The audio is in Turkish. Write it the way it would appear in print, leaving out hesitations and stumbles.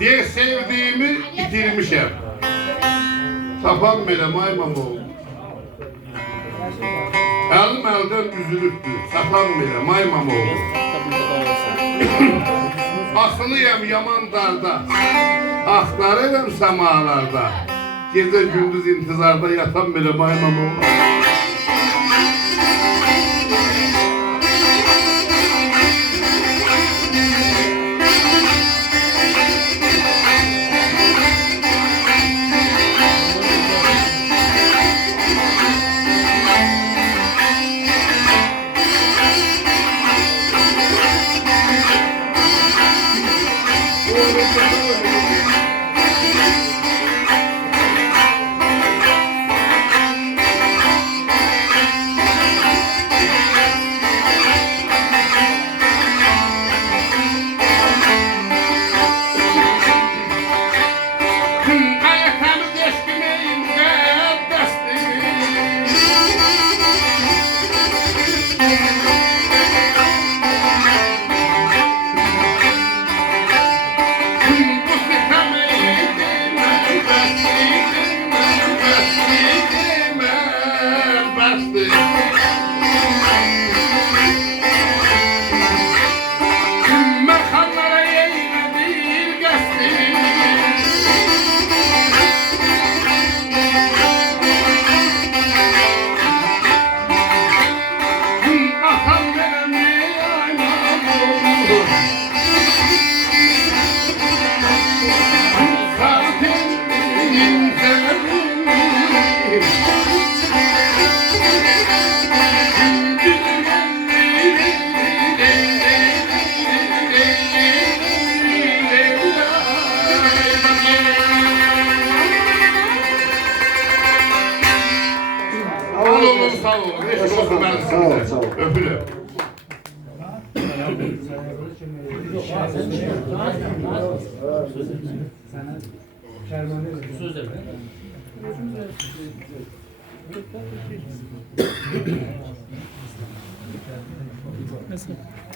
Diye sevdiğimi itirmişim. Tapan belə maymam oldu. Elim elden üzülüktü. Sapan belə maymam oldu. Asılıyam yaman darda. Axtarırım semalarda. Gece gündüz intizarda yatan belə maymam oldu. Sağ olun. Eşk olsun ben size. Sağ ol. Öpülüm. Söz